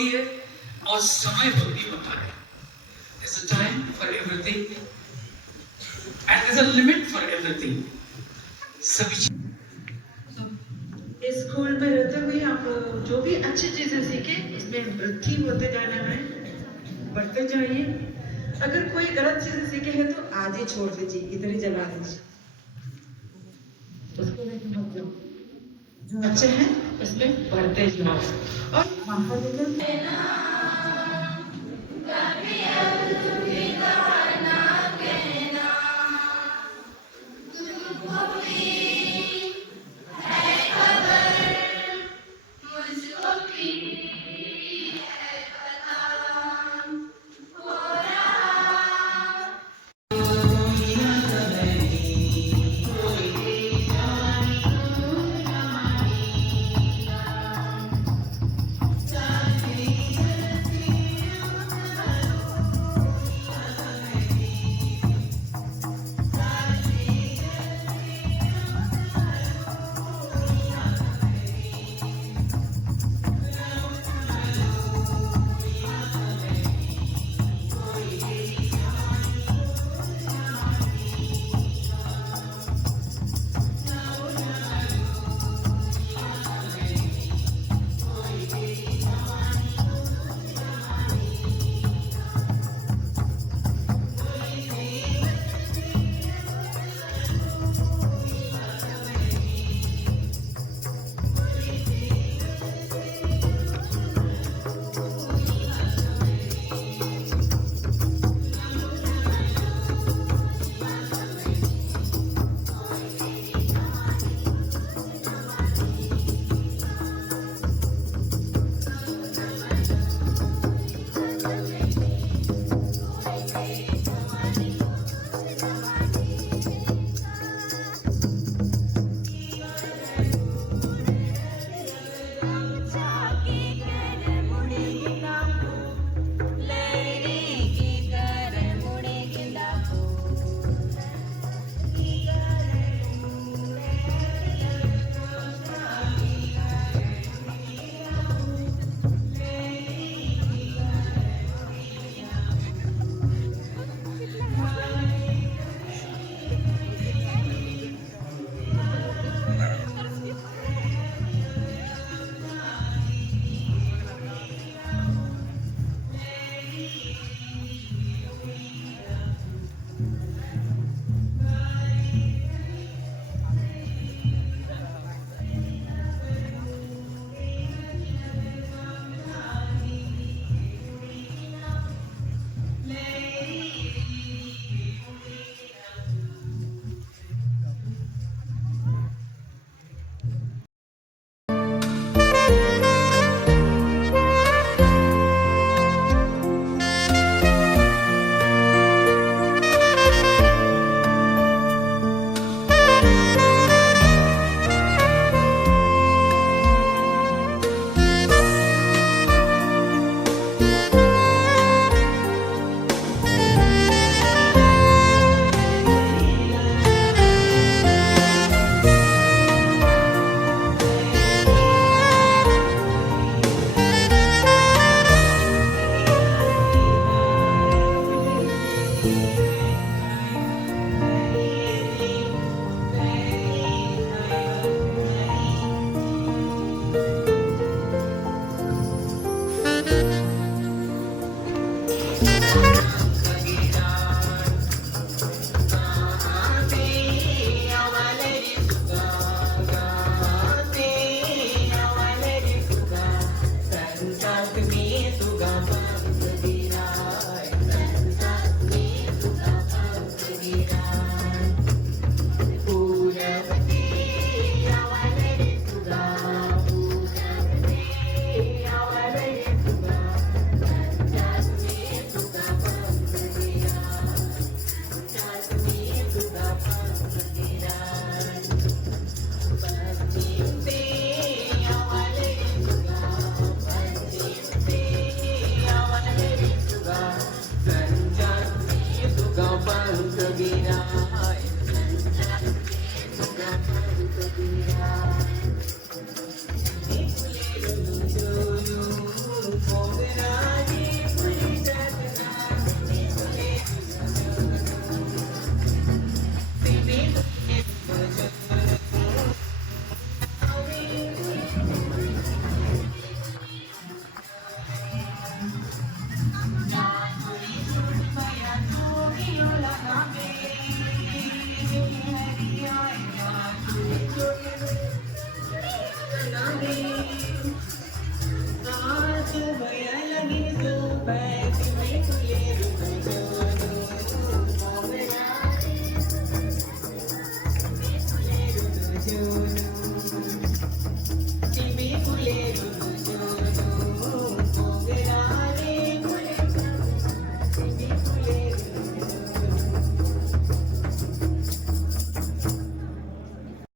होती है और समय होती होता है। There's a time for everything and there's a limit for everything. सभी इस स्कूल में रहते हुए आप जो भी अच्छी चीजें सीखे इसमें वृद्धि होते जाना है, बढ़ते जाइए। अगर कोई गलत चीजें सीखे हैं तो आज ही छोड़ दीजिए, इधर ही जला दीजिए, उसको लेके मत जाओ। जो अच्छे हैं उसमें बढ़ते जाओ और वहां देखो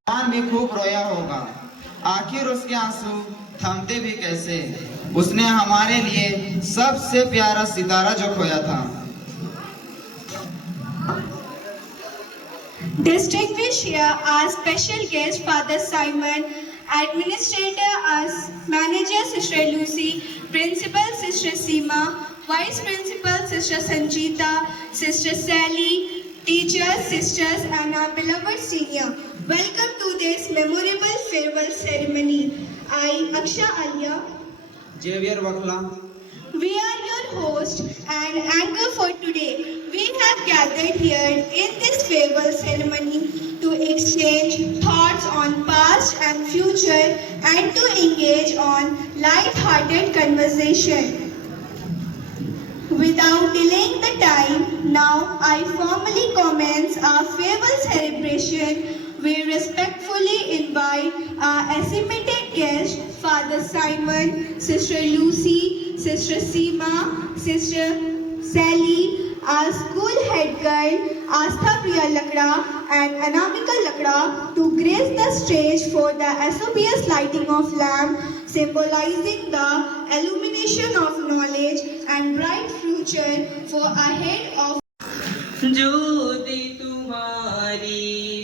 जवान भी खूब रोया होगा, आखिर उसके आंसू थमते भी कैसे। उसने हमारे लिए सबसे प्यारा सितारा जो खोया था। Distinguished here are special guest Father Simon, Administrator us, Manager Sister Lucy, Principal Sister Seema, Vice Principal Sister Sanjita, Sister Sally, teachers, sisters and our beloved senior. Welcome to this memorable farewell ceremony. I, Aksha Alia, Xavier Vakla, we are your host and anchor for today. We have gathered here in this farewell ceremony to exchange thoughts on past and future and to engage on light-hearted conversation. Without delaying the time, now I formally commence our farewell celebration. We respectfully invite our esteemed guests, Father Simon, Sister Lucy, Sister Seema, Sister Sally, our school head girl, Astha Priya Lakra and Anamika Lakra to grace the stage for the SOBS lighting of lamp, symbolizing the illumination of knowledge and bright future for ahead of ज्योति तुम्हारी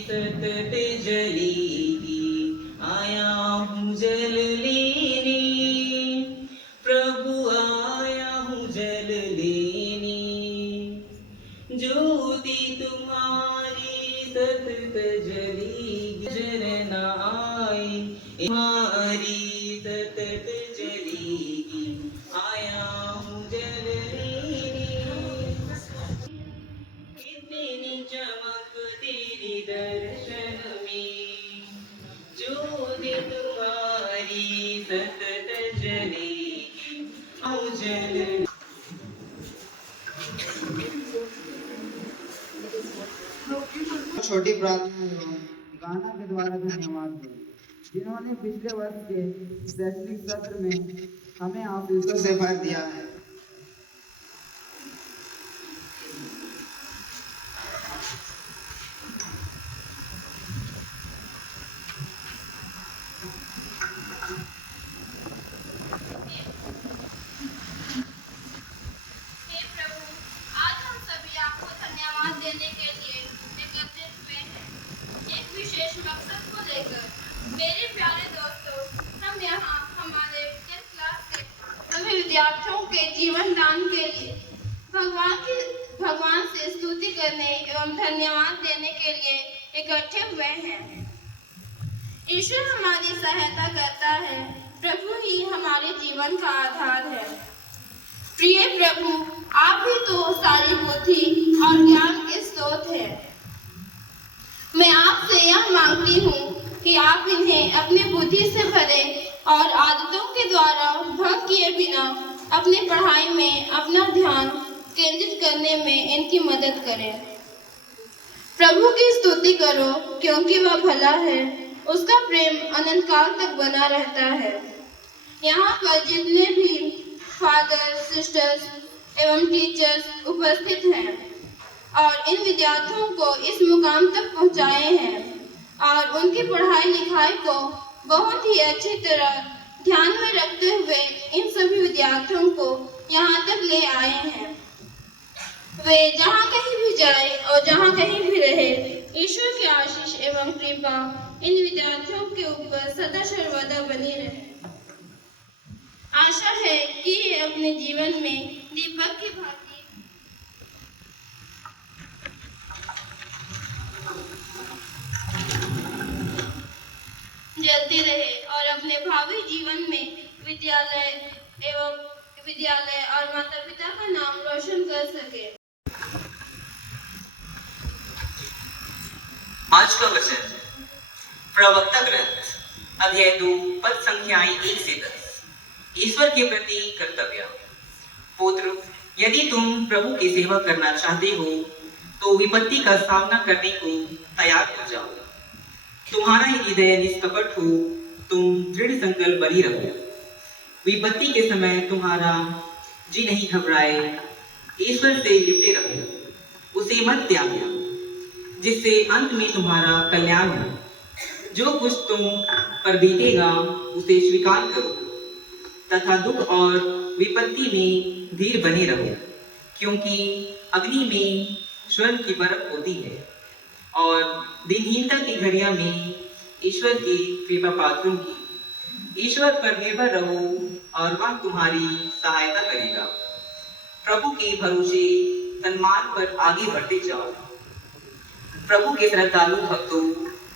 सतत जलेगी, आया हूँ जल लेने, प्रभु आया हूँ जल लेने। ज्योति तुम्हारी सतत जलेगी, जल न आए तुम्हारी सतत जलेगी, आया हूँ जल लेने। कितनी चमक तेरी दर्शन में, ज्योति तुम्हारी सतत जलेगी, आओ जल। छोटी प्रार्थना एवं गाना के द्वारा धन्यवाद दें, जिन्होंने पिछले वर्ष के शैक्षणिक सत्र में हमें आशीषों से भर दिया है। हे प्रभु, आज हम सभी आपको धन्यवाद देने के लिए एकत्रित हुए हैं, एक विशेष मकसद को लेकर। मेरे प्यारे दोस्तों, हम यहाँ हमारे 10th क्लास के सभी विद्यार्थियों के जीवन दान के लिए भगवान से स्तुति करने एवं धन्यवाद देने के लिए इकट्ठे हुए हैं। ईश्वर हमारी सहायता करता है, प्रभु ही हमारे जीवन का आधार है। प्रिय प्रभु, आप ही तो सारी बुद्धि और ज्ञान के स्रोत हैं। मैं आपसे यह मांगती हूँ कि आप इन्हें अपनी बुद्धि से भरें और आदतों के द्वारा भंग किए बिना अपनी पढ़ाई में अपना ध्यान केंद्रित करने में इनकी मदद करें। प्रभु की स्तुति करो, क्योंकि वह भला है, उसका प्रेम अनंत काल तक बना रहता है। यहाँ पर जितने भी फादर, सिस्टर्स एवं टीचर्स उपस्थित हैं और इन विद्यार्थियों को इस मुकाम तक पहुँचाए हैं और उनकी पढ़ाई लिखाई को बहुत ही अच्छी तरह ध्यान में रखते हुए इन सभी विद्यार्थियों को यहाँ तक ले आए हैं। वे जहाँ कहीं भी जाए और जहाँ कहीं भी रहे, ईश्वर की आशीष एवं कृपा इन विद्यार्थियों के ऊपर सदा सर्वदा बनी रहे। आशा है कि ये अपने जीवन में दीपक की भांति जलती रहे और अपने भावी जीवन में विद्यालय और माता पिता का नाम रोशन कर सके। आज का वचन प्रवक्ता ग्रंथ अध्याय 2 पद संख्याएं 1 से 10। ईश्वर के प्रति कर्तव्य। पुत्र, यदि तुम प्रभु की सेवा करना चाहते हो तो विपत्ति का सामना करने को तैयार हो जाओ। तुम्हारा हृदय निष्कपट हो, तुम दृढ़ संकल्प बनी रहो। विपत्ति के समय तुम्हारा जी नहीं घबराए, ईश्वर से लिपटे रहो, उसे मत त्यागो, जिससे अंत में तुम्हारा कल्याण हो। जो कुछ तुम पर बीतेगा उसे स्वीकार करो तथा दुख और विपत्ति में धीर बने रहो, क्योंकि अग्नि में स्वर्ण की परख होती है और दिनहीनता की घड़ियों में ईश्वर की कृपा पात्रों की। ईश्वर पर निर्भर रहो और वह तुम्हारी सहायता करेगा। प्रभु के भरोसे सन्मार्ग पर आगे बढ़ते जाओ। प्रभु के श्रद्धालु भक्तों,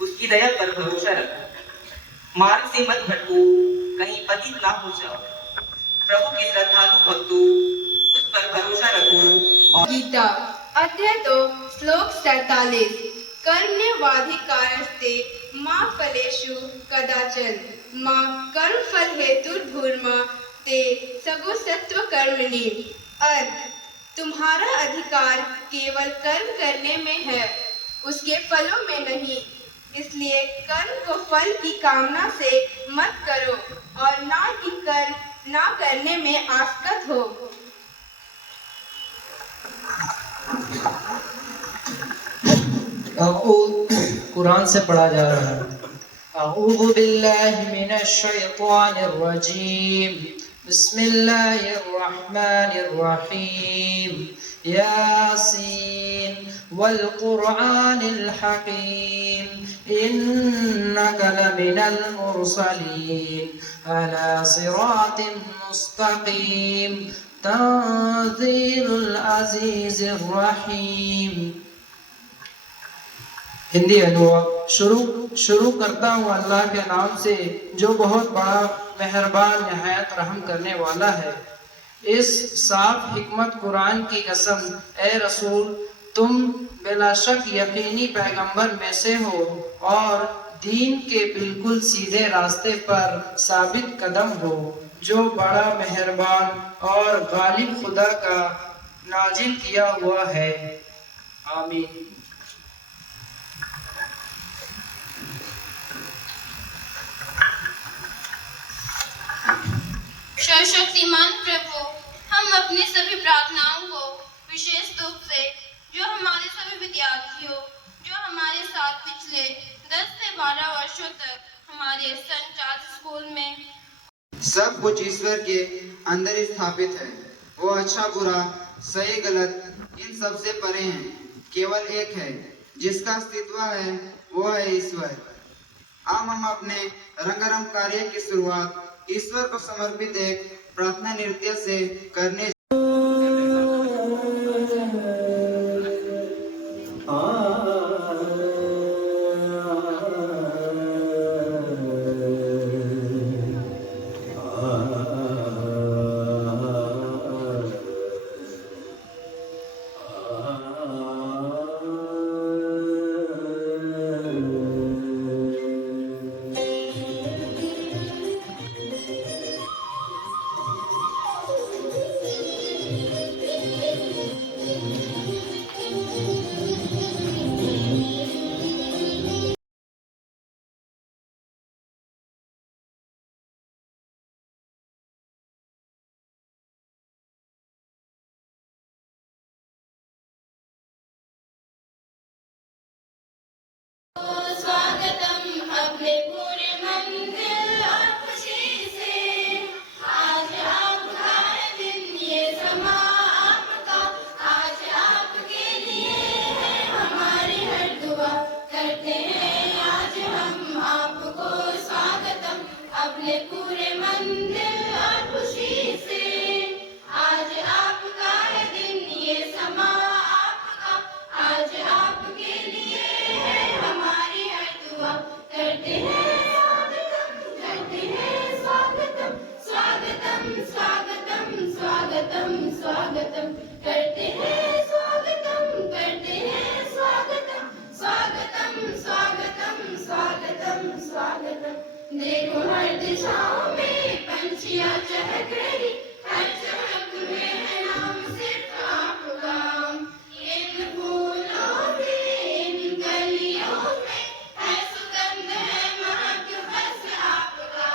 उसकी दया पर भरोसा रखो, मार्ग से मत भटको, कहीं पतित ना हो जाओ। प्रभु के श्रद्धालु भक्तों, उस पर भरोसा रखो। और गीता अध्याय 2 श्लोक 47 कर्मण्येवाधिकारस्ते मा फलेषु कदाचन मा कर्मफल हेतुर्भूर्मा ते सगुसत्व कर्मणि। अर्थ, तुम्हारा अधिकार केवल कर्म करने में है, उसके फलों में नहीं। इसलिए कर्म को फल की कामना से मत करो और ना कि कर्म ना करने में आसक्त हो। कुरान से पढ़ा जा रहा है। अऊज़ु बिल्लाहि मिनश शैतानिर रजीम। बिस्मिल्लाहिर रहमानिर रहीम। यासीन वल कुरआनिल हकीम इन्नका लमिनल मुरसलीन अला सिरातिन मुस्तकीम तंज़ीलुल अज़ीज़िर रहीम। हिंदी अनुवाद। शुरू करता हूँ अल्लाह के नाम से जो बहुत बड़ा मेहरबान निहायत रहम करने वाला है। इस साफ हिकमत कुरान की कसम, ए रसूल, तुम बिलाशक यकीनी पैगंबर में से हो और दीन के बिल्कुल सीधे रास्ते पर साबित कदम हो, जो बड़ा मेहरबान और गालिब खुदा का नाजिल किया हुआ है। आमीन। सर्वशक्तिमान प्रभु, हम अपनी सभी प्रार्थनाओं को विशेष रूप से जो हमारे सभी विद्यार्थियों जो हमारे साथ पिछले 10 से 12 वर्षों तक हमारे सेंट चार्ल्स स्कूल में सब कुछ ईश्वर के अंदर ही स्थापित है। वो अच्छा बुरा सही गलत इन सब से परे हैं। केवल एक है जिसका अस्तित्व है, वो है ईश्वर। हम अपने रंगारंग कार्य की शुरुआत ईश्वर को समर्पित एक प्रार्थना नृत्य से करने स्वागतम अपने पूरे मंदिर और खुशी से। आज आपका है दिन, ये समा आपका, आज आपके लिए है हमारी हर दुआ। करते हैं आज हम आपको स्वागतम अपने पूरे मंदिर और खुशी से। आज आपका है दिन, ये समा आपका, आज आपके लिए है हमारी हर दुआ। करते हैं स्वागतम, स्वागतम, स्वागतम, स्वागतम, स्वागतम। करते हैं स्वागतम, करते हैं स्वागतम, स्वागतम, स्वागतम, स्वागतम, स्वागतम। देखो हर दिशाओं में पंछियाँ चहक रही, हर चहक में है नाम सिर्फ आपका। इन फूलों में, इन कलियों में है सुगंध, है महक बस आपका।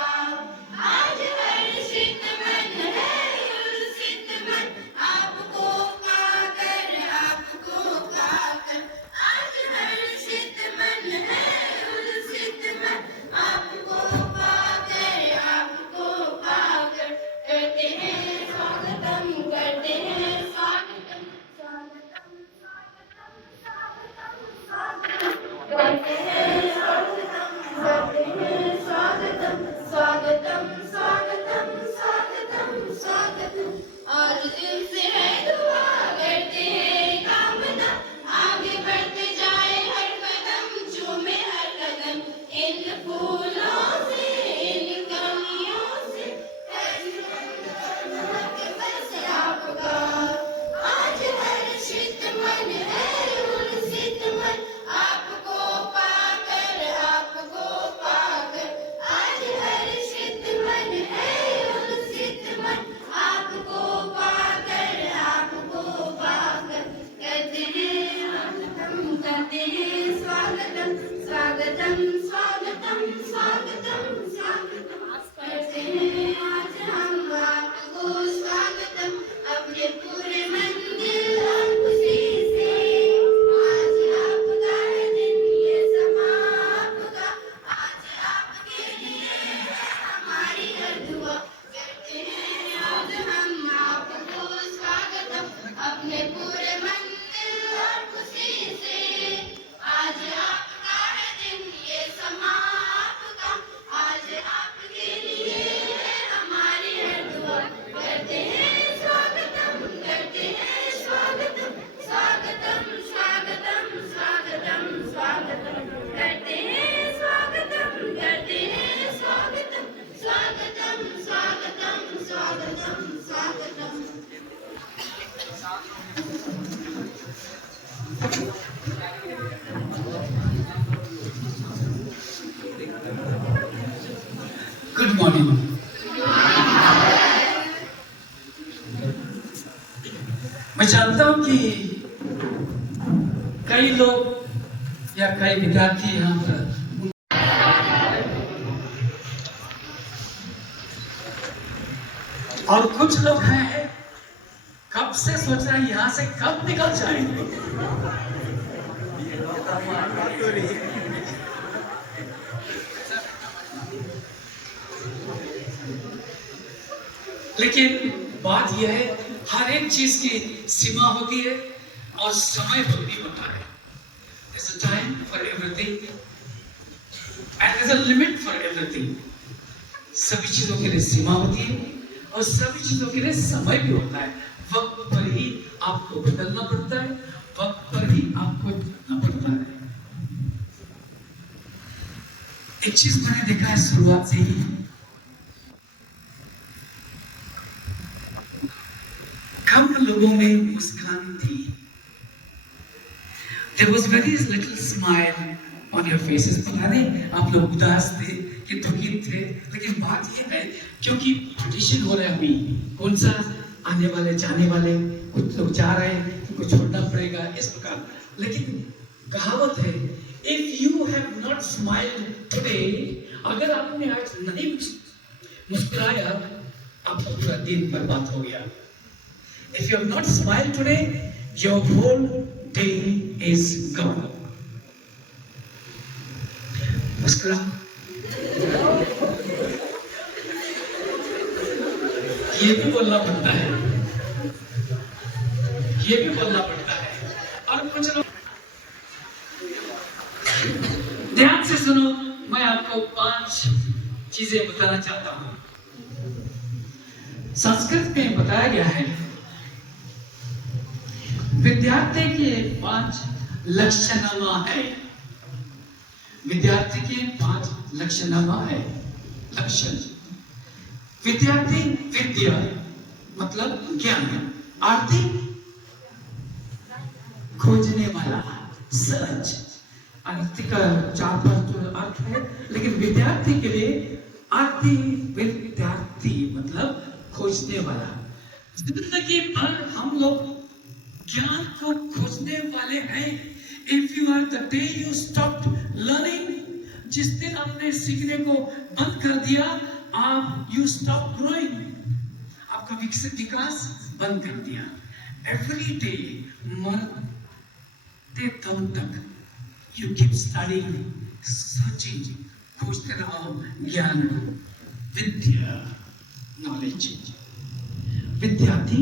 आज हर्षित मन है, उल्सित मन, आपको पाकर, आपको पाकर। आज हर्षित मन है, उल्सित मन, मॉर्निंग। मैं जानता हूं कि कई लोग या कई विद्यार्थी यहाँ पर और कुछ लोग हैं कब से सोच रहे हैं यहाँ से कब निकल जाएंगे। लेकिन बात यह है हर एक चीज की सीमा होती है और समय भी होता है। There's a time for everything and there's a limit for everything. सभी चीजों के लिए सीमा होती है और सभी चीजों के लिए समय भी होता है। वक्त पर ही आपको बदलना पड़ता है, वक्त पर ही आपको जीना पड़ता है। एक चीज मैंने देखा है शुरुआत से ही, कम लोगों में मुस्कान थी। There was very little smile on your faces. पता नहीं आप लोग उदास थे कि दुखी थे, लेकिन बात यह है क्योंकि ट्रेडिशन हो रहा है अभी, कौन सा आने वाले जाने वाले, कुछ लोग जा रहे हैं, कुछ छोड़ना पड़ेगा इस प्रकार। लेकिन कहावत है, if you have not smiled today, अगर आपने आज नहीं मुस्कुराया, आपका पूरा दिन बर्बाद हो गया। If you have not smiled today, your whole day is gone. मुस्कुरा। ये भी बोलना पड़ता है, ये भी बोलना पड़ता है। और कुछ लोग ध्यान से सुनो, मैं आपको 5 चीजें बताना चाहता हूं। संस्कृत में बताया गया है विद्यार्थी के 5 लक्षणमा है। विद्यार्थी के 5 लक्षणमा है। लक्षण, विद्यार्थी विद्या मतलब ज्ञान, आरती खोजने वाला, सर्च। आरती का 4-5 अर्थ है, लेकिन विद्यार्थी के लिए आरती विद्यार्थी मतलब खोजने वाला। जिंदगी भर हम लोग ज्ञान को खोजने वाले हैं। If you are the day you stopped learning, जिस दिन आपने सीखने को बंद कर दिया, आप you stop growing, आपका विकास बंद कर दिया। Every day मरते दम तक you keep studying, searching, खोजते रहो ज्ञान, विद्या, knowledge। विद्यार्थी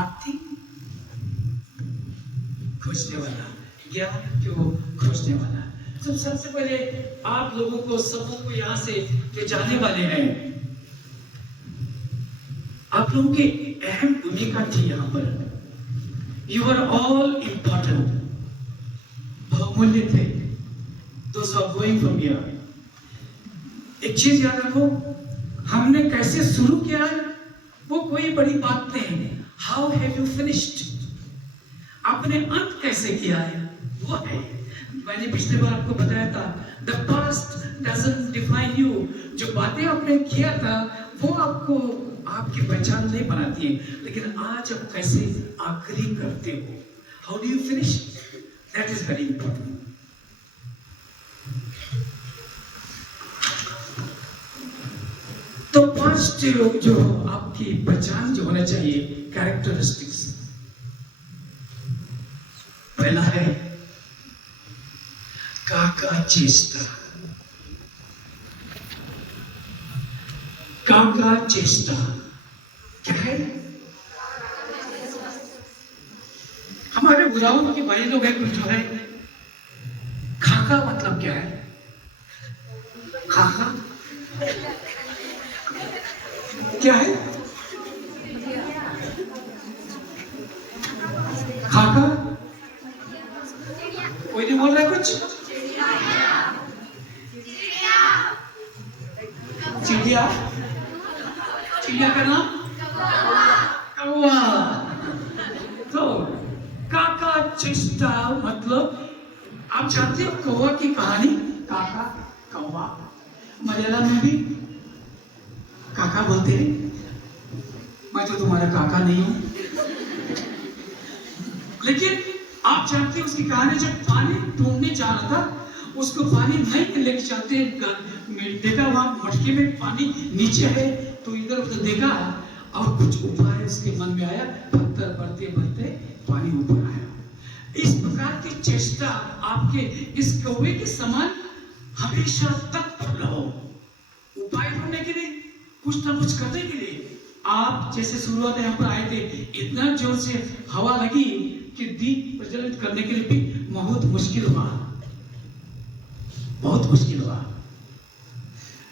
आरती खोजने वाला, ज्ञान को खोजने वाला। तो सबसे पहले आप लोगों को, सबों को यहाँ से जो जाने वाले हैं, आप लोगों की अहम भूमिका थी यहाँ पर। You are all important, बहुमूल्य थे। Those who are going from here, एक चीज याद रखो, हमने कैसे शुरू किया है वो कोई बड़ी बात नहीं। How have you finished? आपने अंत कैसे किया है वो है। मैंने पिछले बार आपको बताया था, the past doesn't define you। जो बातें आपने किया था वो आपको आपकी पहचान नहीं बनाती है, लेकिन आज आप कैसे आखिरी करते हो, how do you finish, that is very important। तो 5 जो आपकी पहचान जो होना चाहिए, कैरेक्टरिस्टिक्स। पहला है काका चेष्टा। काका चेष्टा क्या है? हमारे बुराओं के भाई लोग हैं कुछ जो है, खाका मतलब क्या है? खाका क्या है? खाका कोई नहीं बोल रहा कुछ? चिड़िया, चिड़िया का नाम कौवा। तो काका चेष्टा मतलब आप जानते हो कौवा की कहानी, काका कौवा। मलयालम में भी काका बोलते हैं, मैं तो तुम्हारा काका नहीं हूं। लेकिन आप जानते हैं उसकी कहानी, जब पानी ढूंढने जा रहा था, उसको पानी नहीं लेके जाते, देखा वहां मटके में पानी नीचे है, तो इधर उधर देखा और कुछ उपाय उसके मन में आया, पत्थर बढ़ते बढ़ते पानी ऊपर आया। इस प्रकार की चेष्टा आपके इस कौवे के समान हमेशा तत्पर रहो, उपाय ढूंढने के लिए, कुछ ना कुछ करने के लिए। आप जैसे शुरुआत यहाँ पर आए थे, इतना जोर से हवा लगी कि दीप प्रज्वलित करने के लिए भी बहुत मुश्किल हुआ, बहुत मुश्किल हुआ।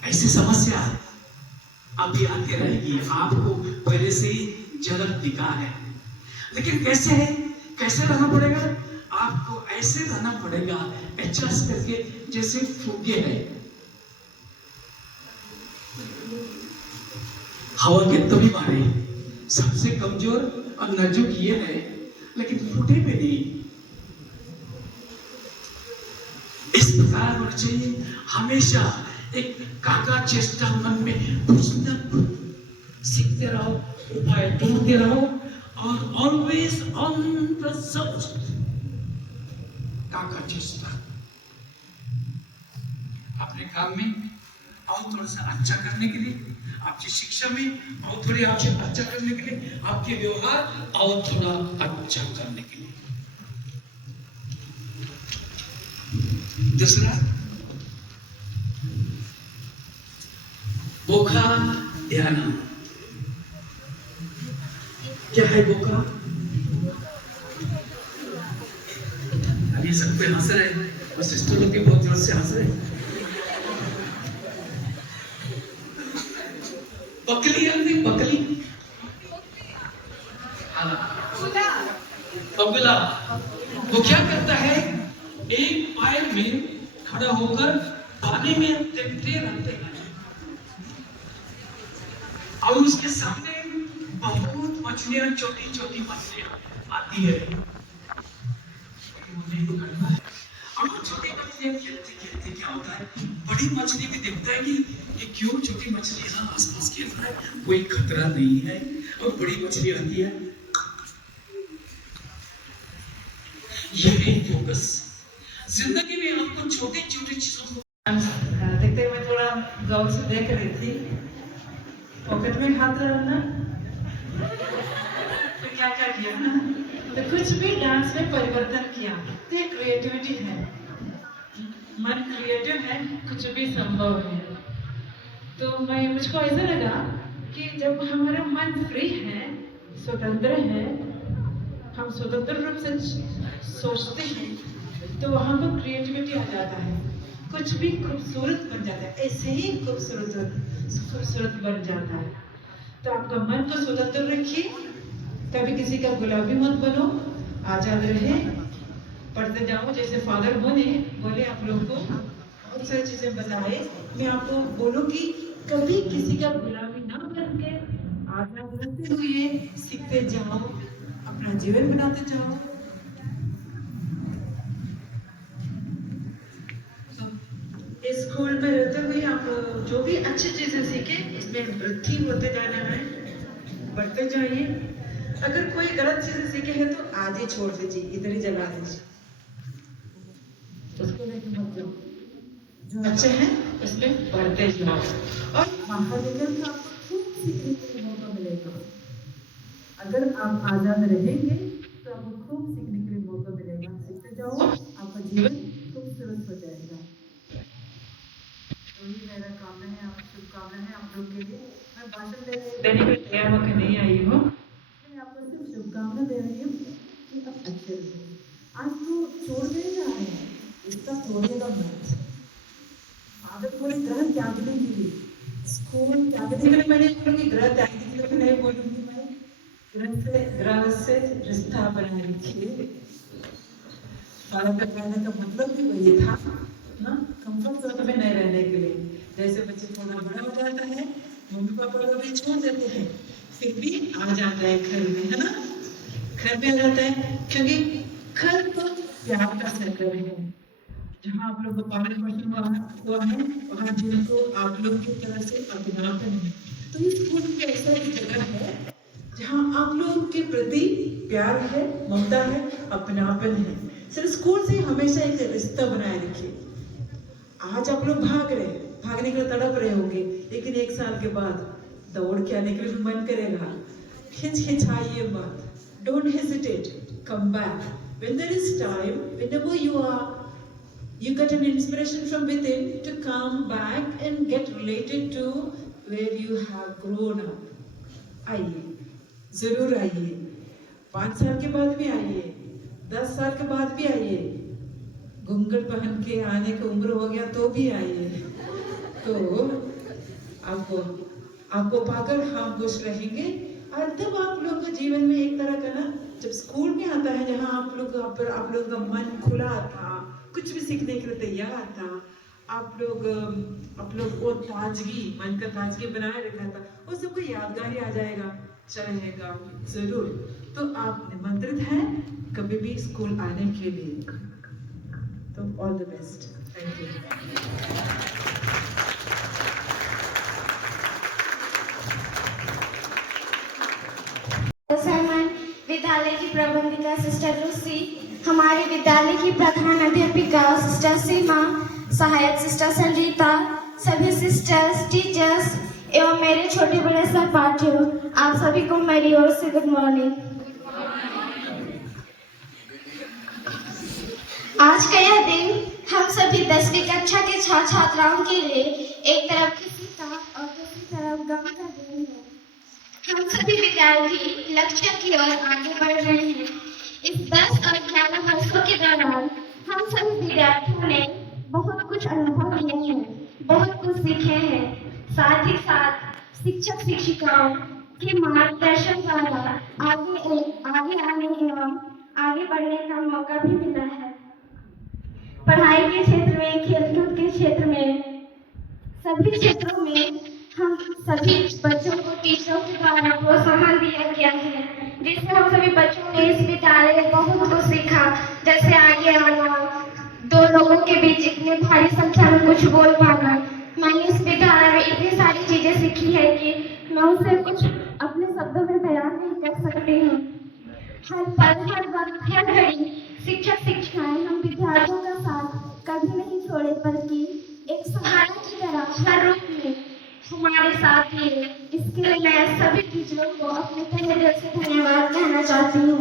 ऐसी समस्या अभी आती रहेगी, आपको पहले से ही झलक दिखा है। लेकिन कैसे है, कैसे रहना पड़ेगा? आपको ऐसे रहना पड़ेगा एडजस्ट करके, जैसे फुग्गे है, हवा कितना भी मारे, सबसे कमजोर और नाजुक ये है, लेकिन फूटे पे नहीं। इस प्रकार होना चाहिए हमेशा, एक काका चेष्टा मन में कुछ न कुछ सीखते रहो, उपाय ढूंढते रहो, और ऑलवेज ऑन द सर्च। काका चेष्टा अपने काम में और थोड़ा सा अच्छा करने के लिए, आपकी शिक्षा में और थोड़ी आपसे अच्छा करने के लिए, आपके व्यवहार और थोड़ा अच्छा करने के लिए। दूसरा, बोका ध्यान। क्या है बोका? अभी सब कोई हंस रहे हैं और सिस्टर लोग भी बहुत जोर से हंस रहे हैं। बकली है, बकली, बगुला। वो क्या करता है, एक पैर में खड़ा होकर पानी में तैरते रहते हैं, और उसके सामने बहुत मछलियां, छोटी छोटी मछलियां आती है, और वो छोटी मछलियां खेलते खेलते क्या होता है, बड़ी मछली भी देखता है कि ये क्यों छोटी मछली यहाँ आसपास खेल रहा है, कोई खतरा नहीं है, और बड़ी मछली आती है। ये है फोकस। जिंदगी में आपको छोटी छोटी चीजों को देखते मैं थोड़ा गौर से देख रही थी, पॉकेट में हाथ डालना, तो क्या क्या किया ना, तो कुछ भी डांस में परिवर्तन किया, तो ये क्रिएटिविटी है। मन क्रिएटिव है, कुछ भी संभव है। तो मुझको ऐसा लगा कि जब हमारा मन फ्री है, स्वतंत्र है, हम स्वतंत्र रूप से सोचते हैं, तो वहाँ पर क्रिएटिविटी आ जाता है, कुछ भी खूबसूरत बन जाता है, ऐसे ही खूबसूरत बन जाता है। तो आपका मन को स्वतंत्र रखिए, कभी किसी का गुलामी मत बनो, आजाद रहे, पढ़ते जाओ। जैसे फादर बोले आप लोगों को बहुत सारी चीजें बताए, मैं आपको बोलूँगी कभी किसी का गुलामी ना बन के आजाद रहते हुए सीखते जाओ, अपना जीवन बनाते जाओ। स्कूल में रहते हुए आप जो भी अच्छी चीजें सीखे, इसमें वृद्धि होते जाना है, बढ़ते जाइए। अगर कोई गलत चीजें सीखे हैं तो आज ही छोड़ दीजिए, इधर ही जला दीजिए, उसको लेकर मत जाओ। जो अच्छे हैं उसमें बढ़ते जाओ, और बाहर निकल कर आपको खूब सीखने का मौका मिलेगा। अगर आप आजाद रहेंगे तो आपको खूब सीखने के लिए मौका मिलेगा, सीखते जाओ, आपका जीवन खूबसूरत हो जाएगा। वही मेरा कामना है, आप शुभकामना है आप लोग के लिए। मैं भाषण देने के तैयार होकर नहीं आई हूँ, मैं आपको सिर्फ शुभकामना दे रही हूँ कि आप अच्छे रहिए। आज तो छोड़ नहीं जा रहे हैं, इसका छोड़ेगा मत। आदत बोले ग्रह त्यागने के लिए, स्कूल त्यागने के लिए मैं नहीं बोलूँगी, ग्रह त्यागने के लिए नहीं बोलूँगी, मैं ग्रह से रिश्ता बनाए रखिए। फादर का कहने का मतलब भी वही था ना, कंफर्ट जोन में नहीं रहने के लिए। जैसे बच्चे थोड़ा बड़ा हो जाता है, मम्मी पापा लोग भी छोड़ देते हैं, फिर भी आ जाता है घर में, है ना, घर में आ जाता है, क्योंकि घर तो प्यार का सर्कल है। जहाँ आप लोग को पालन पोषण हुआ है, वहाँ जिनको आप लोग की तरह से अपनापन है। तो ये स्कूल की ऐसा एक जगह है जहाँ आप लोगों के प्रति प्यार है, ममता है, अपनापन है। सिर्फ स्कूल से हमेशा एक रिश्ता बनाए रखिए। आज आप लोग भागने के लिए तड़प रहे होंगे, लेकिन 1 साल के बाद दौड़ के आने के लिए मन करेगा। हिचकिचाइए मत, don't hesitate, come back. When there is time, whenever you get an inspiration from within to come back and get related to where you have grown up. आइए, जरूर आइए। 5 साल के बाद भी आइए, 10 साल के बाद भी आइए, घूंघट पहन के आने का उम्र हो गया तो भी आइए। तो आपको पाकर हम खुश रहेंगे। और तब आप लोग को जीवन में एक तरह का ना, जब स्कूल में आता है जहाँ आप लोग का मन खुला था, कुछ भी सीखने के लिए तैयार था, आप लोग वो ताजगी, मन का ताजगी बनाए रखा था, वो सबको यादगार आ जाएगा, चलेगा जरूर। तो आप निमंत्रित हैं कभी भी स्कूल आने के लिए। तो all the best, thank you. विद्यालय की प्रबंधिका सिस्टर लूसी, हमारे विद्यालय की प्रधान अध्यापिका सिस्टर सीमा, सहायक सिस्टर संजीता, सभी सिस्टर्स, टीचर्स एवं मेरे छोटे बड़े सहपाठियों, आप सभी को मेरी ओर से गुड मॉर्निंग। आज का यह दिन हम सभी 10वीं कक्षा के छात्र छात्राओं के लिए एक तरफ खुशी का और दूसरी तरफ गम का दिन है। हम सभी विद्यार्थी लक्ष्य की ओर आगे बढ़ रहे हैं। इस 10 और 11 वर्षों के दौरान हम सभी विद्यार्थियों ने बहुत कुछ अनुभव किए हैं, बहुत कुछ सीखे हैं। साथ ही साथ शिक्षक शिक्षिकाओं के मार्गदर्शन द्वारा आगे आने एवं आगे बढ़ने का मौका भी मिला है। पढ़ाई के क्षेत्र में, खेलकूद के क्षेत्र में, सभी क्षेत्रों में हम सभी बच्चों को टीचरों के द्वारा प्रोत्साहन दिया गया है, जिससे हम सभी बच्चों ने इस विद्यालय में बहुत कुछ सीखा, जैसे आगे आना, 2 लोगों के बीच इतनी भारी संख्या में कुछ बोल पाना। मैंने इस विद्यालय में इतनी सारी चीजें सीखी है कि मैं उसे कुछ अपने शब्दों में बयान नहीं कर सकती हूँ। हर पल, हर वक्त, हर घड़ी शिक्षक शिक्षिकाएं हम विद्यार्थियों का साथ कभी नहीं छोड़े, बल्कि एक सहारा की तरह हर रूप में हमारे साथ ही। इसके लिए मैं सभी टीचरों को अपने तहे दिल से धन्यवाद कहना चाहती हूँ।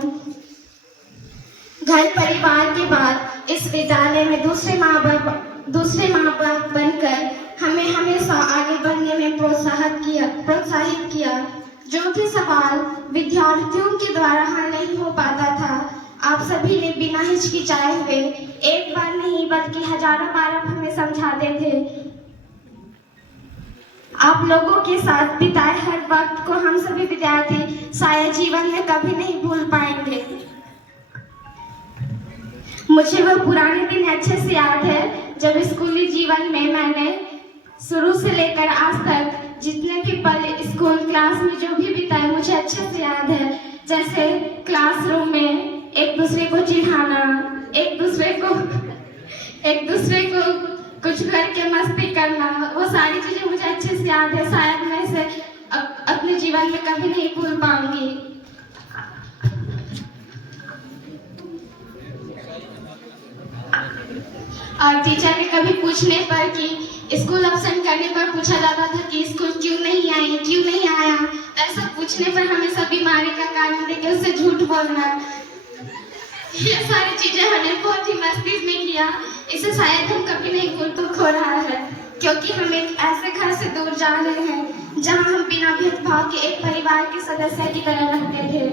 घर परिवार के बाद इस विद्यालय में दूसरे माँ बाप बनकर हमें हमेशा आगे बढ़ने में प्रोत्साहित किया। जो भी सवाल विद्यार्थियों के द्वारा हल नहीं हो पाता था, आप सभी ने बिना हिचकिचाए हुए एक बार नहीं बल्कि हजारों बार हमें समझाते थे। आप लोगों के साथ बिताए हर वक्त को हम सभी विद्यार्थी शायद जीवन में कभी नहीं भूल पाएंगे। मुझे वह पुराने दिन अच्छे से याद है जब स्कूली जीवन में मैंने शुरू से लेकर आज तक जितने भी पल स्कूल क्लास में जो भी बिताए मुझे अच्छे से याद है। जैसे क्लासरूम में एक दूसरे को चिढ़ाना, एक दूसरे को कुछ करके मस्ती करना, वो सारी चीजें मुझे अच्छे से याद है। शायद मैं इसे अपने जीवन में कभी नहीं भूल पाऊंगी। और टीचर ने कभी पूछने पर कि स्कूल अब्सेंट करने पर पूछा जाता था कि स्कूल क्यों नहीं आया, ऐसा पूछने पर हमेशा बीमारी का कारण देके उससे झूठ बोलना, ये सारी चीजें हमने बहुत ही मस्ती में किया। इसे शायद हम कभी नहीं भूल तो खो रहा है, क्योंकि हम एक ऐसे घर से दूर जा रहे हैं जहां हम बिना भेदभाव के एक परिवार के सदस्य की तरह रहते थे।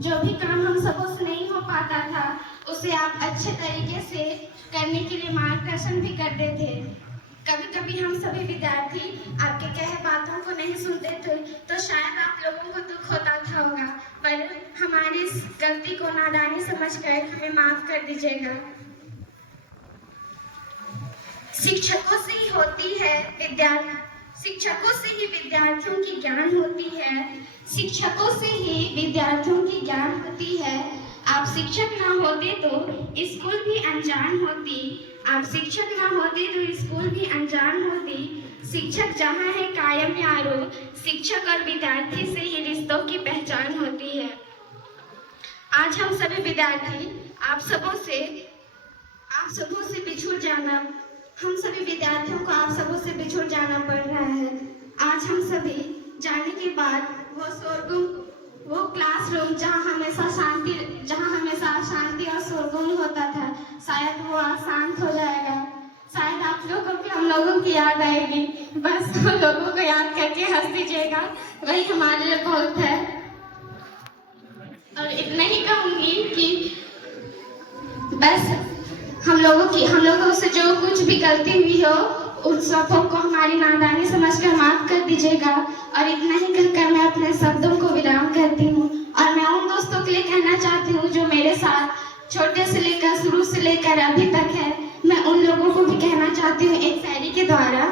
जो भी काम हम सबों से नहीं हो पाता था, उसे आप अच्छे तरीके से करने के लिए मार्गदर्शन भी करते थे। कभी कभी हम सभी विद्यार्थी आपके कहे बातों को नहीं सुनते थे, तो शायद आप लोगों को दुख होता था होगा, पर हमारी इस गलती को नादानी समझकर हमें माफ कर दीजिएगा। शिक्षकों से ही विद्यार्थियों की ज्ञान होती है। शिक्षकों से ही विद्यार्थियों की ज्ञान होती है। आप शिक्षक ना होते तो स्कूल भी अनजान होती। आप शिक्षक ना होते तो स्कूल भी अनजान होती। शिक्षक जहाँ है कायम यारो, शिक्षक और विद्यार्थी से ही रिश्तों की पहचान होती है। आज हम सभी विद्यार्थी आप सबों से बिछुड़ जाना, हम सभी विद्यार्थियों को आप सबों से बिछुड़ जाना पड़ रहा है। आज हम सभी जाने के बाद वो क्लासरूम जहाँ हमेशा शांति और शोरगुल होता था, शायद वो आज शांत हो जाएगा। शायद आप लोगों को हम लोगों की याद आएगी, बस वो लोगों को याद करके हंस दीजिएगा, वही हमारे लिए बहुत है। और इतना ही कहूँगी कि बस हम लोगों से जो कुछ भी गलती हुई हो उन सबों को हमारी नादानी समझकर माफ कर दीजिएगा। और इतना ही कहकर मैं अपने शब्दों को विराम करती हूँ। और मैं उन दोस्तों के लिए कहना चाहती हूँ जो मेरे साथ छोटे से लेकर शुरू से लेकर अभी तक है, मैं उन लोगों को भी कहना चाहती हूँ एक शायरी के द्वारा।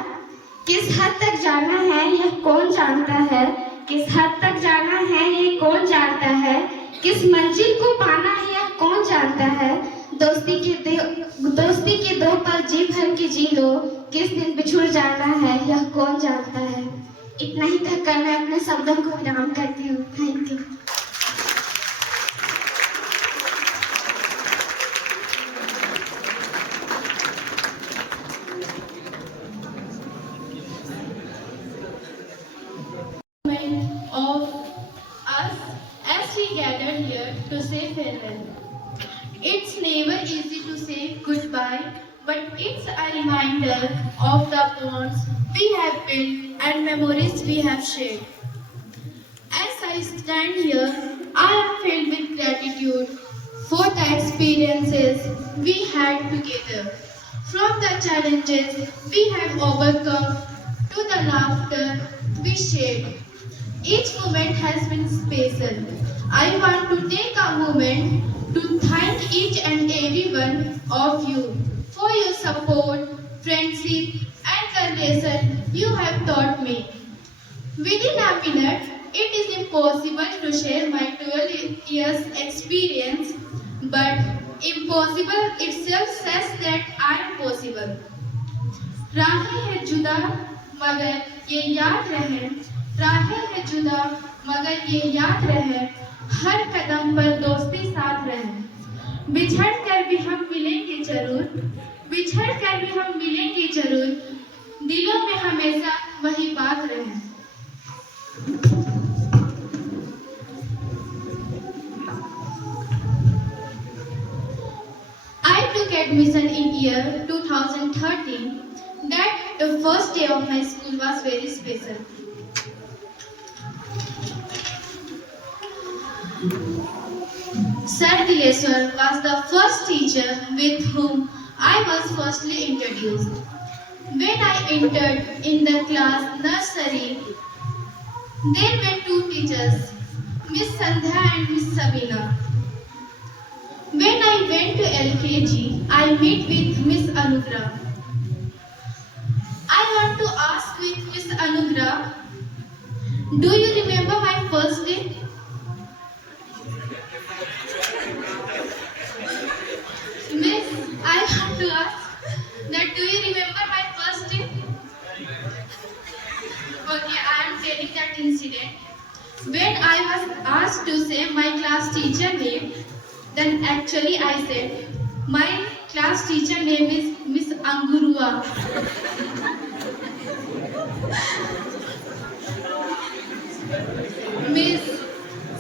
किस हद तक जाना है यह कौन जानता है, किस हद तक जाना है ये कौन जानता है, किस मंजिल को पाना है यह कौन जानता है। दोस्ती के दो पल जी भर के जी लो, किस दिन बिछुड़ जाना है यह कौन जानता है। इतना ही कहकर मैं अपने शब्दों को विराम करती हूँ। Thank you. Of us as we gathered here to say farewell. It's never easy to say goodbye, but it's a reminder of the bonds we have built and memories we have shared. As I stand here, I am filled with gratitude for the experiences we had together, from the challenges we have overcome to the laughter we shared. Each moment has been special. I want to take a moment to thank each and every one of you for your support, friendship, and the lesson you have taught me. Within a minute, it is impossible to share my 12 years experience, but impossible itself says that I am possible. राहें हैं जुदा मगर ये याद रहे, राहें हैं जुदा मगर ये याद रहे, हर कदम पर दोस्ती साथ रहे। बिछड़ कर भी हम मिलेंगे जरूर, बिछड़ कर भी हम मिलेंगे जरूर, दिलों में हमेशा वही बात रहे। I took admission in year 2013. That the first day of my school was very special. Sir Dileswar was the first teacher with whom I was firstly introduced. When I entered in the class nursery, there were two teachers, Miss Sandhya and Miss Sabina. When I went to LKG, I met with Miss Anugrah. I want to ask with Miss Anugrah, do you remember my first day? Miss, I want to ask that do you remember my first day? Okay, I am telling that incident. When I was asked to say my class teacher name, then actually I said, my class teacher name is Miss Angurua. Miss,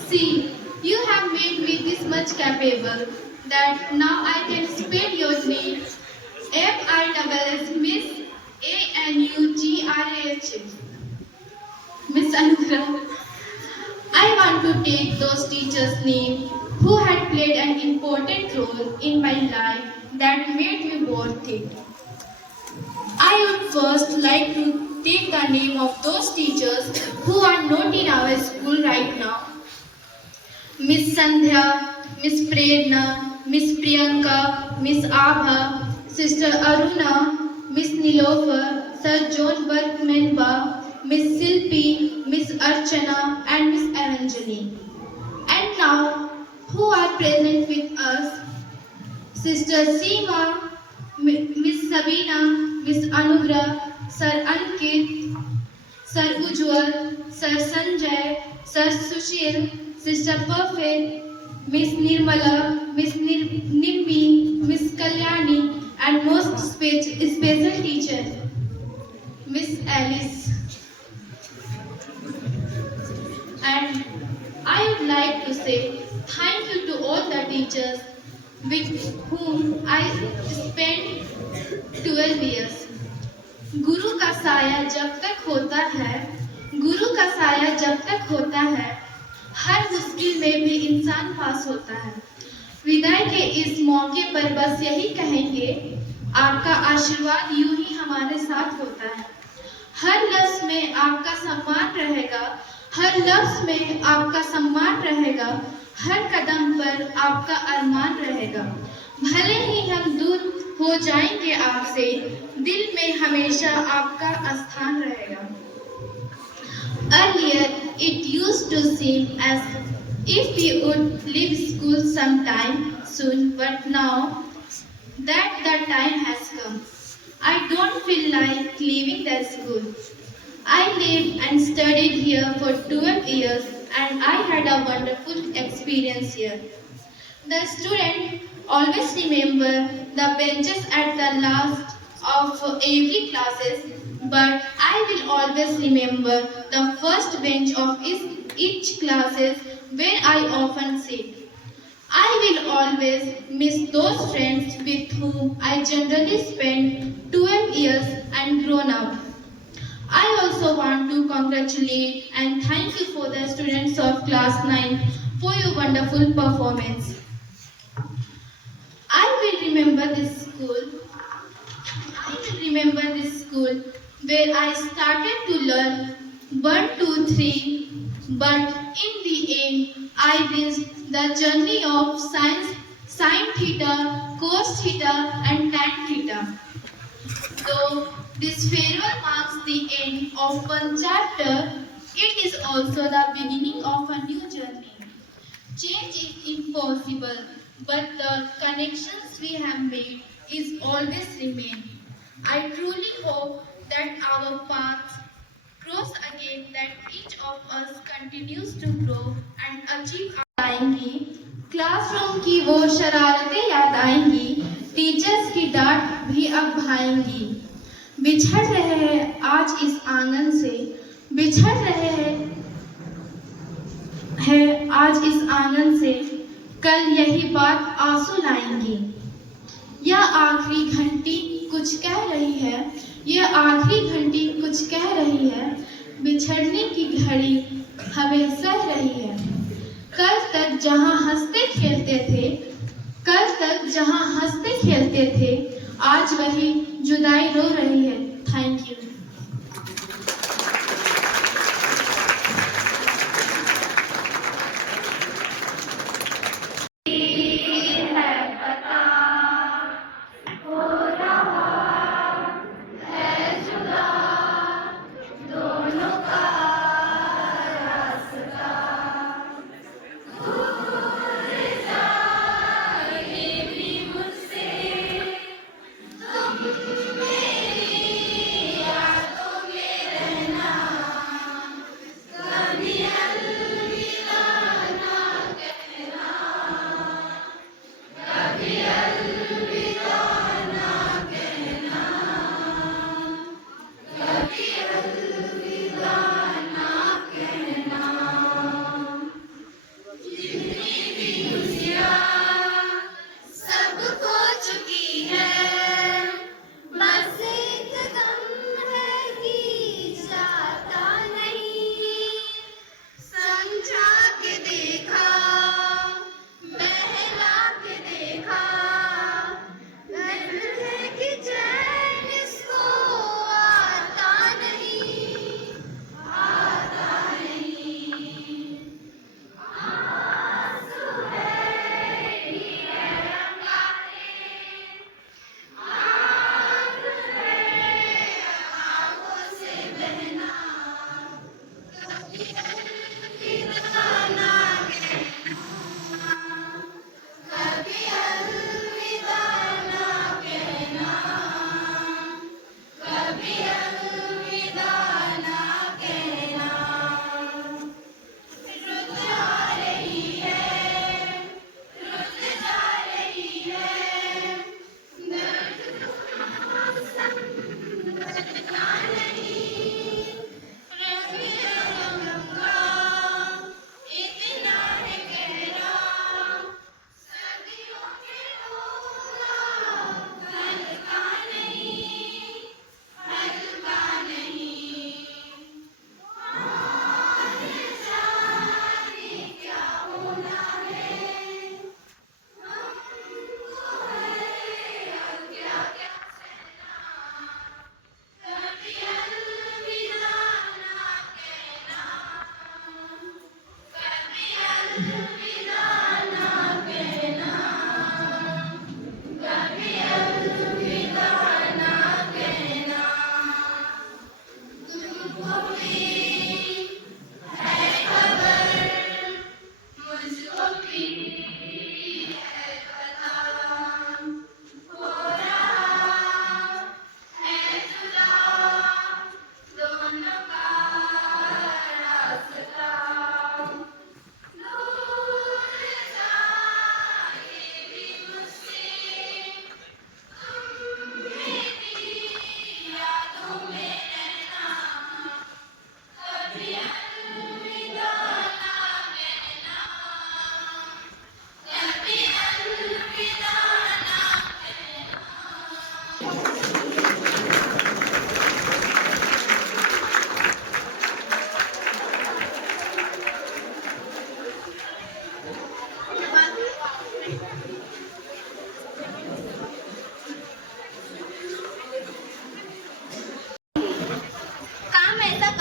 see, you have made me this much capable that now I can spell your name M-I-S-S Miss A-N-U-G-R-A-H. Miss Anugrah, I want to take those teachers' names who had played an important role in my life that made me worth it. I would first like to take the name of those teachers who are not in our school right now. Miss Sandhya, Miss Prerna, Miss Priyanka, Miss Abha, Sister Aruna, Miss Nilofer, Sir John Berkmanba, Miss Silpi, Miss Archana and Miss Evangeline. And now, who are present with us, Sister Seema, miss Sabina, miss Anugrah, sir Ankit, sir Ujjwal, sir Sanjay, sir Sushil, sister perfect, miss Nirmala, miss Nimmi, miss Kalyani, and most special teacher, Miss Alice. And I would like to say thank you to all the teachers with whom I spent 12 years. गुरु का साया जब तक होता है, गुरु का साया जब तक होता है, हर मुश्किल में भी इंसान पास होता है। विदाई के इस मौके पर बस यही कहेंगे, आपका आशीर्वाद यूं ही हमारे साथ होता है। हर लफ्ज में आपका सम्मान रहेगा, हर लफ्ज में आपका सम्मान रहेगा, हर कदम पर आपका अरमान रहेगा। भले ही हम दूर हो जाएंगे आपसे, दिल में हमेशा आपका स्थान रहेगा। Earlier, it used to seem as if we would leave school sometime soon, but now that the time has come, I don't feel like leaving the school. I lived and studied here for 12 years and I had a wonderful experience here. The student always remember the benches at the last of every classes, but I will always remember the first bench of each classes where I often sit. I will always miss those friends with whom I generally spent 12 years and grown up. I also want to congratulate and thank you for the students of class 9 for your wonderful performance. I will remember this school. I will remember this school where I started to learn 1, 2, 3, but in the end, I missed the journey of sine theta, cos theta, and tan theta. Though this farewell marks the end of one chapter, it is also the beginning of a new journey. Change is impossible, but the connections we have made is always remain. I truly hope that our paths cross again, that each of us continues to grow and achieve आएंगी, classroom की वो शरारतें याद आएंगी, teachers की डांट भी अब भाएंगी। बिछड़ रहे हैं आज इस आंगन से, बिछड़ रहे हैं आज इस आंगन से, कल यही बात आंसू लाएंगी। यह आखिरी घंटी कुछ कह रही है, यह आखिरी घंटी कुछ कह रही है, बिछड़ने की घड़ी हमें सह रही है। कल तक जहां हंसते खेलते थे, कल तक जहां हंसते खेलते थे, आज वही जुदाई रो रही है। Thank you.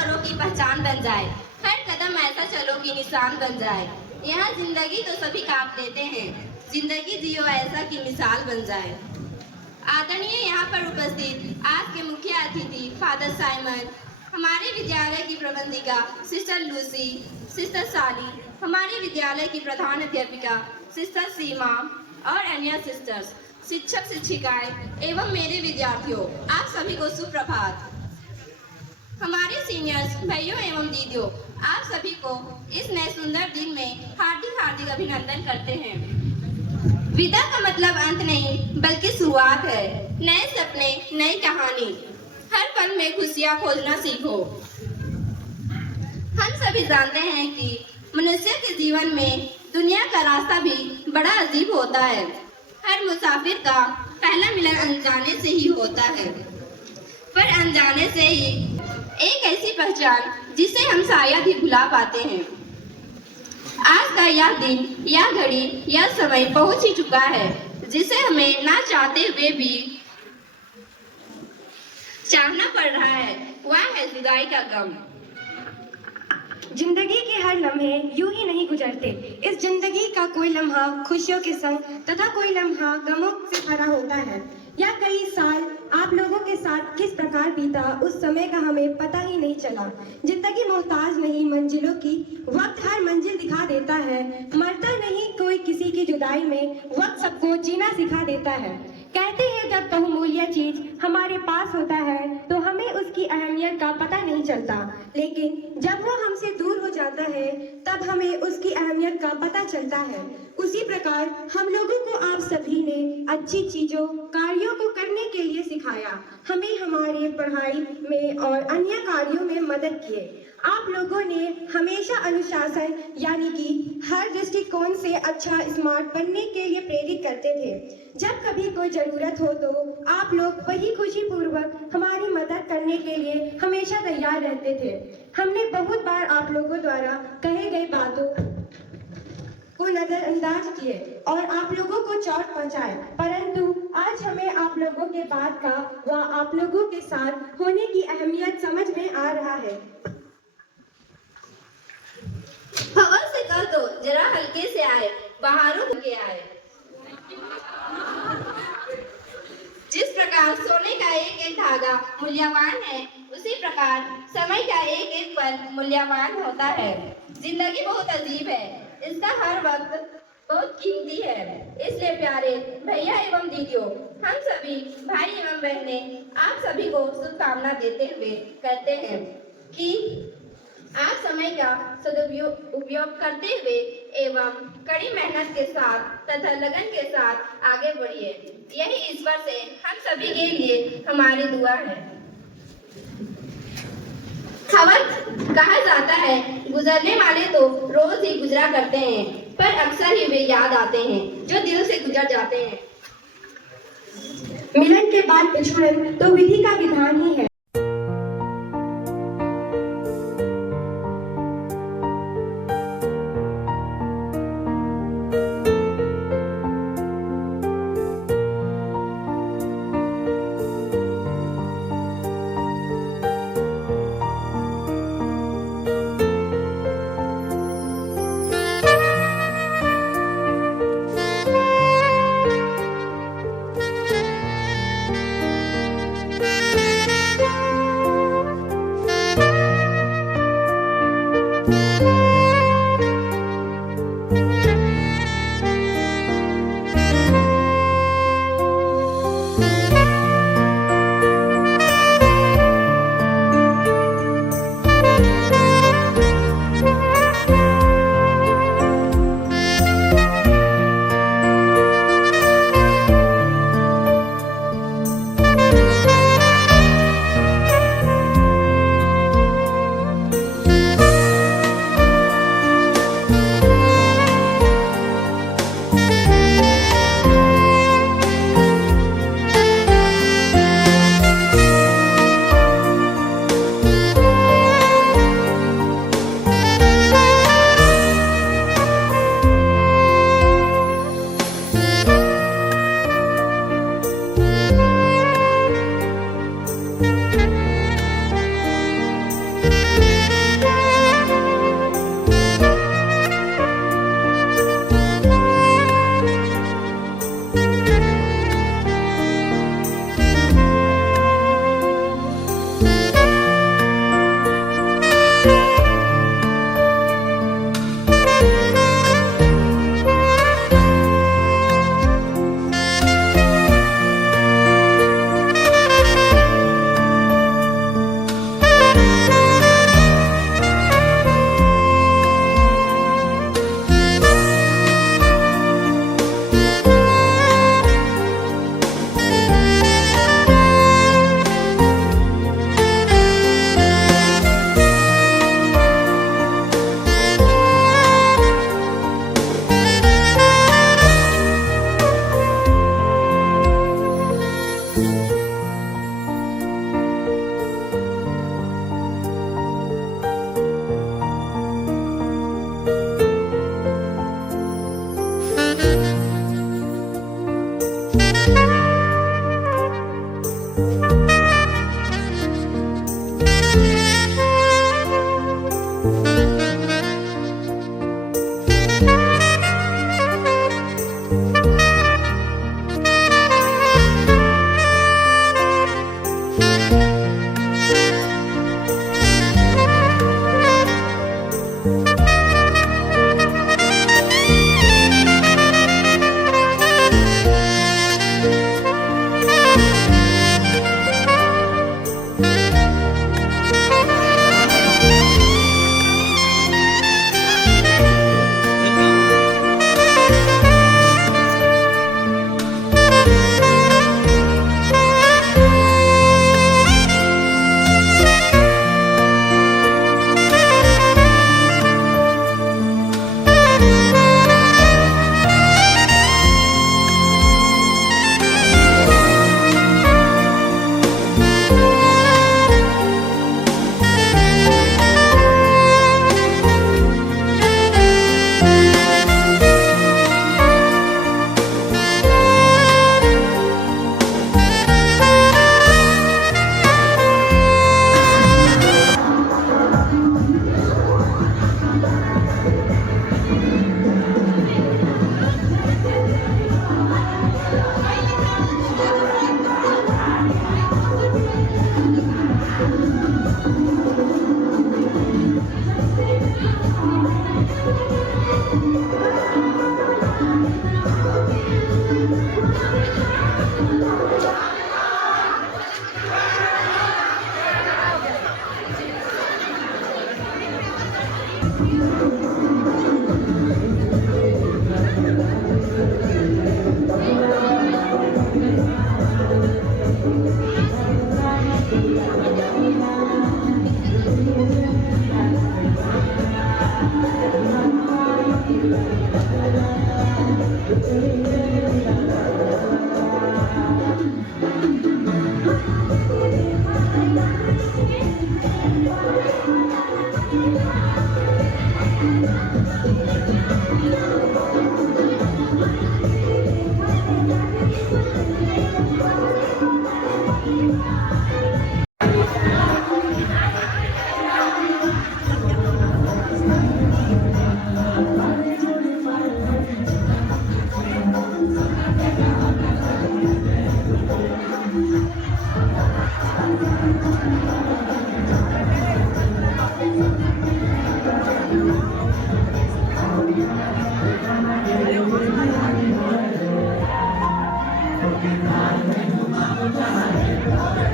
करो कि पहचान बन जाए, हर कदम ऐसा चलो कि निशान बन जाए। यहाँ जिंदगी तो सभी काट देते हैं, जिंदगी जियो ऐसा कि मिसाल बन जाए। आदरणीय यहाँ पर उपस्थित आज के मुख्य अतिथि फादर साइमन, हमारे विद्यालय की प्रबंधिका सिस्टर लूसी, सिस्टर साली, हमारे विद्यालय की प्रधान अध्यापिका सिस्टर सीमा और अन्य सिस्टर्स, शिक्षक शिक्षिकाएं एवं मेरे विद्यार्थियों, आप सभी को सुप्रभात। हमारे सीनियर्स भाइयों एवं दीदियों, आप सभी को इस नए सुंदर दिन में हार्दिक हार्दिक अभिनंदन करते हैं। विदा का मतलब अंत नहीं बल्कि शुरुआत है। नए सपने, नई कहानी, हर पल में खुशियां खोजना सीखो। हम सभी जानते हैं कि मनुष्य के जीवन में दुनिया का रास्ता भी बड़ा अजीब होता है। हर मुसाफिर का पहला मिलन अनजाने से ही होता है, पर अनजाने से ही एक ऐसी पहचान जिसे हम शायद ही भुला पाते हैं। आज का यह दिन, यह घड़ी, यह समय पहुंच ही चुका है जिसे हमें ना चाहते हुए भी चाहना पड़ रहा है। वह है जुदाई का गम। जिंदगी के हर लम्हे यूं ही नहीं गुजरते। इस जिंदगी का कोई लम्हा खुशियों के संग तथा कोई लम्हा गमों से भरा होता है। या कई साल आप लोगों के साथ किस प्रकार बीता, उस समय का हमें पता ही नहीं चला। जिंदगी मोहताज नहीं मंजिलों की, वक्त हर मंजिल दिखा देता है। मरता नहीं कोई किसी की जुदाई में, वक्त सबको जीना सिखा देता है। कहते हैं जब बहुमूल्य चीज हमारे पास होता है तो हमें उसकी अहमियत का पता नहीं चलता, लेकिन जब वो हमसे दूर हो जाता है तब हमें उसकी अहमियत का पता चलता है। उसी प्रकार हम लोगों को आप सभी ने अच्छी चीजों, कार्यों को करने के लिए सिखाया। हमें हमारे पढ़ाई में और अन्य कार्यों में मदद किए। आप लोगों ने हमेशा अनुशासन यानी कि हर दृष्टिकोण से अच्छा स्मार्ट बनने के लिए प्रेरित करते थे। जब कभी कोई जरूरत हो तो आप लोग वही खुशी पूर्वक हमारी मदद करने के लिए हमेशा तैयार रहते थे। हमने बहुत बार आप लोगों द्वारा कहे गए बातों को नजरअंदाज किए और आप लोगों को चोट पहुंचाए, परंतु आज हमें आप लोगों के बात का व आप लोगों के साथ होने की अहमियत समझ में आ रहा है। हवा से कह दो जरा हल्के से आए, बहारों के आए। जिस प्रकार सोने का एक एक धागा मूल्यवान है, उसी प्रकार समय का एक एक पल मूल्यवान होता है। जिंदगी बहुत अजीब है, इसका हर वक्त बहुत कीमती है। इसलिए प्यारे भैया एवं दीदियों, हम सभी भाई एवं बहनें आप सभी को शुभकामना देते हुए कहते हैं कि आप समय का सदुपयोग करते हुए एवं कड़ी मेहनत के साथ तथा लगन के साथ आगे बढ़िए। यही ईश्वर से हम सभी के लिए हमारी दुआ है। कहावत कहा जाता है, गुजरने वाले तो रोज ही गुजरा करते हैं, पर अक्सर ही वे याद आते हैं जो दिल से गुजर जाते हैं। मिलन के बाद बिछड़न तो विधि का विधान ही है। Thank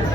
you.